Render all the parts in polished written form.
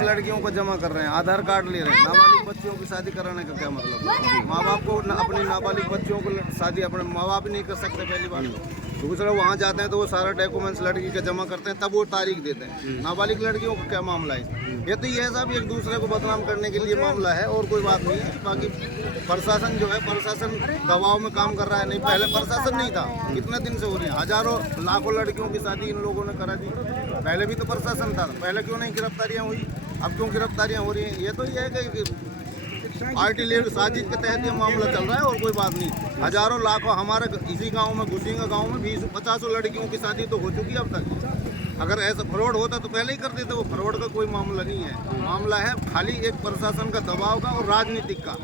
लड़कियों को जमा कर रहे हैं, आधार कार्ड ले रहे हैं। नाबालिग बच्चियों की शादी कराने का क्या मतलब? माँ बाप को अपने नाबालिग बच्चियों को शादी अपने माँ बाप नहीं कर सकते पहली बात। दूसरा वहाँ जाते हैं तो वो सारा डॉक्यूमेंट्स लड़की के जमा करते हैं, तब वो तारीख देते हैं। नाबालिग लड़कियों का क्या मामला है? ये तो ये सब एक दूसरे को बदनाम करने के लिए मामला है और कोई बात नहीं है। बाकी प्रशासन जो है, प्रशासन दबाव में काम कर रहा है। नहीं, पहले प्रशासन नहीं था, कितने दिन से हो रही है, हजारों लाखों लड़कियों की शादी इन लोगों ने करा दी। पहले भी तो प्रशासन था, पहले क्यों नहीं गिरफ्तारियां हुई, अब क्यों गिरफ्तारियां हो रही हैं? ये तो ये है कि पार्टी लीडर साजिश के तहत ये मामला चल रहा है और कोई बात नहीं। हजारों लाखों हमारे इसी गांव में, घुसीगा गांव में 20-50 लड़कियों की शादी तो हो चुकी है अब तक। अगर ऐसा फ्रॉड होता तो पहले ही कर देते। वो फ्रॉड का कोई मामला नहीं है, मामला है खाली एक प्रशासन का दबाव का और राजनीतिक का,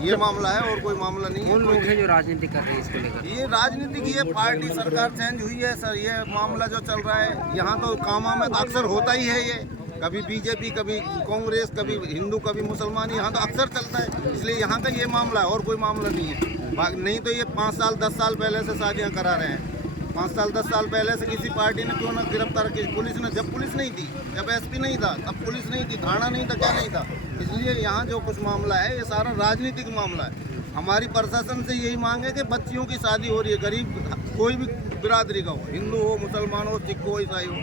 ये मामला है और कोई मामला नहीं है। कौन लोग हैं जो राजनीति कर रहे हैं इसको लेकर? ये राजनीतिक, ये पार्टी सरकार चेंज हुई है सर, ये मामला जो चल रहा है यहाँ तो कामा में तो अक्सर होता ही है। ये कभी बीजेपी, कभी कांग्रेस, कभी हिंदू, कभी मुसलमान, यहाँ तो अक्सर चलता है। इसलिए यहाँ का ये मामला है और कोई मामला नहीं है। नहीं तो ये 5 साल 10 साल पहले से शादियाँ करा रहे हैं। 5 साल 10 साल पहले से किसी पार्टी ने क्यों ना गिरफ्तार की? पुलिस ने, जब पुलिस नहीं थी, जब एसपी नहीं था, तब पुलिस नहीं थी, थाना नहीं था, क्या नहीं था। इसलिए यहाँ जो कुछ मामला है ये सारा राजनीतिक मामला है। हमारी प्रशासन से यही मांग है कि बच्चियों की शादी हो रही है, गरीब कोई भी बिरादरी का हो, हिंदू हो, मुसलमान हो, सिख हो, ईसाई हो,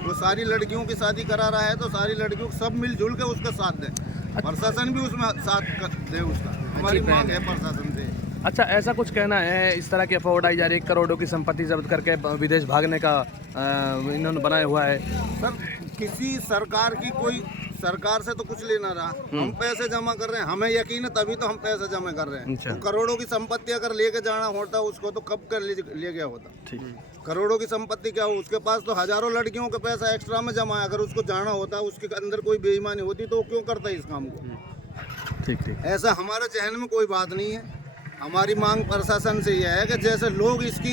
वो सारी लड़कियों की शादी करा रहा है तो सारी लड़कियों को सब मिलजुल के उसका साथ दें, प्रशासन भी उसमें साथ दे उसका। हमारी मांग है प्रशासन से। अच्छा, ऐसा कुछ कहना है, इस तरह की अफवाह उड़ाई जा रही है, करोड़ों की संपत्ति जब्त करके विदेश भागने का इन्होंने बनाया हुआ है। सर, किसी सरकार की कोई सरकार से तो कुछ लेना रहा, हम पैसे जमा कर रहे हैं, हमें यकीन है तभी तो हम पैसे जमा कर रहे हैं। अच्छा। तो करोड़ों की संपत्ति अगर लेके जाना होता उसको तो कब कर ले गया होता। ठीक। करोड़ों की संपत्ति क्या हो, उसके पास तो हजारों लड़कियों का पैसा एक्स्ट्रा में जमा है। अगर उसको जाना होता, उसके अंदर कोई बेईमानी होती तो वो क्यों करता है इस काम को? ठीक ठीक। ऐसा हमारे जहन में कोई बात नहीं है। हमारी मांग प्रशासन से यह है कि जैसे लोग इसकी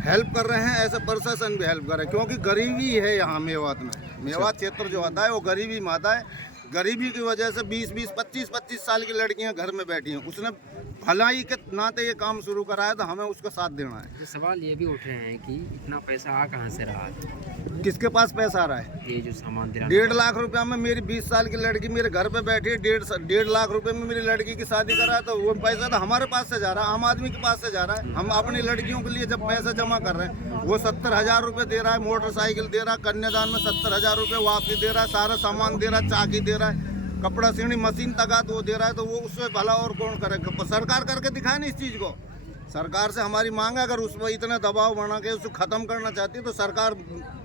हेल्प कर रहे हैं ऐसे प्रशासन भी हेल्प करे, क्योंकि गरीबी है यहाँ मेवात में। मेवात क्षेत्र जो आता है वो गरीबी में आता है। गरीबी की वजह से 20-20, 25-25 साल की लड़कियां घर में बैठी हैं। उसने भलाई के नाते ये काम शुरू करा है तो हमें उसका साथ देना है। सवाल ये भी उठ रहे हैं कि इतना पैसा आ कहाँ से रहा है? किसके पास पैसा आ रहा है? ये जो सामान दिला 1.5 लाख रुपया में मेरी 20 साल की लड़की मेरे घर पे बैठी है। 1.5 लाख रुपए में मेरी लड़की की शादी करा है तो वो पैसा तो हमारे पास से जा रहा है, आम आदमी के पास से जा रहा है। हम अपनी लड़कियों के लिए जब पैसा जमा कर रहे हैं, वो 70,000 रुपये दे रहा है, मोटरसाइकिल दे रहा है, कन्यादान में 70,000 रुपये वापसी दे रहा है, सारा सामान दे रहा है, चाकी दे रहा है, कपड़ा सीढ़ी मशीन तक वो दे रहा है। तो वो उससे भला और कौन करेगा? सरकार करके दिखाए ना इस चीज़ को। सरकार से हमारी मांग है, अगर उस पर इतना दबाव बना के उसको ख़त्म करना चाहती है तो सरकार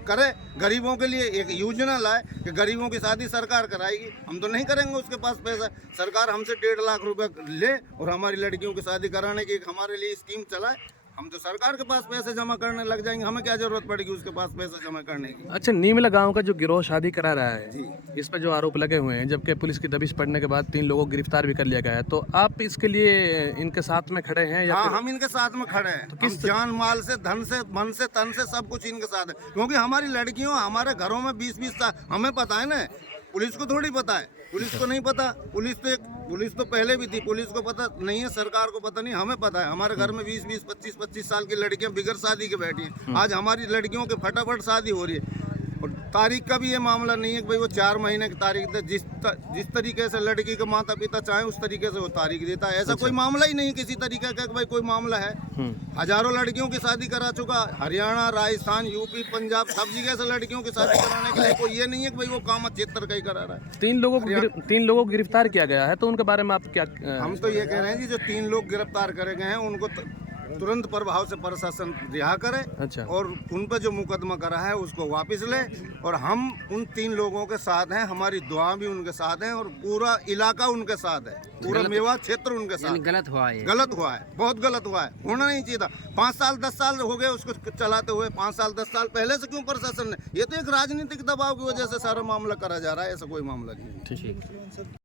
करे। गरीबों के लिए एक योजना लाए कि गरीबों की शादी सरकार कराएगी। हम तो नहीं करेंगे, उसके पास पैसा। सरकार हमसे 1.5 लाख रुपए ले और हमारी लड़कियों की शादी कराने की एक हमारे लिए स्कीम चलाए। हम तो सरकार के पास पैसे जमा करने लग जाएंगे, हमें क्या जरूरत पड़ेगी उसके पास पैसा जमा करने की। अच्छा, नीमला गांव का जो गिरोह शादी करा रहा है जी, इस पर जो आरोप लगे हुए हैं, जबकि पुलिस की दबिश पड़ने के बाद 3 लोगों को गिरफ्तार भी कर लिया गया है, तो आप इसके लिए इनके साथ में खड़े हैं या हाँ, फिर? हम इनके साथ में खड़े हैं। हम जान माल से, धन से, मन से, तन से सब कुछ इनके साथ है। क्योंकि हमारी लड़कियों हमारे घरों में 20-20 साल, हमें पता है ना, पुलिस को थोड़ी पता है। पुलिस को नहीं पता, पुलिस तो पहले भी थी, पुलिस को पता नहीं है, सरकार को पता नहीं, हमें पता है। हमारे घर में 20-20, 25-25 साल की लड़कियां बिगड़ शादी के बैठी हैं। आज हमारी लड़कियों के फटाफट शादी हो रही है। और तारीख का भी ये मामला नहीं है कि भाई वो 4 महीने की तारीख दे। जिस तरीके से लड़की के माता पिता चाहें उस तरीके से वो तारीख देता है। ऐसा कोई मामला ही नहीं किसी तरीके का कि भाई कोई मामला है। हजारों लड़कियों की शादी करा चुका, हरियाणा, राजस्थान, यूपी, पंजाब, सब जगह से लड़कियों की शादी कराने के लिए। कोई ये नहीं है कि भाई वो काम क्षेत्र का ही करा रहा है। 3 लोगों को गिरफ्तार किया गया है, तो उनके बारे में आप क्या? हम तो ये कह रहे हैं कि जो 3 लोग गिरफ्तार करे गए हैं उनको तुरंत प्रभाव से प्रशासन रिहा करे। अच्छा। और उन पर जो मुकदमा करा है उसको वापस ले। और हम उन 3 लोगों के साथ हैं, हमारी दुआ भी उनके साथ है और पूरा इलाका उनके साथ है, पूरा मेवात क्षेत्र उनके साथ। गलत हुआ है, गलत हुआ है, बहुत गलत हुआ है, होना नहीं चाहिए था। 5 साल 10 साल हो गए उसको चलाते हुए। 5 साल 10 साल पहले से क्यों प्रशासन ने? ये तो एक राजनीतिक दबाव की वजह से सारा मामला करा जा रहा है, ऐसा कोई मामला नहीं। ठीक।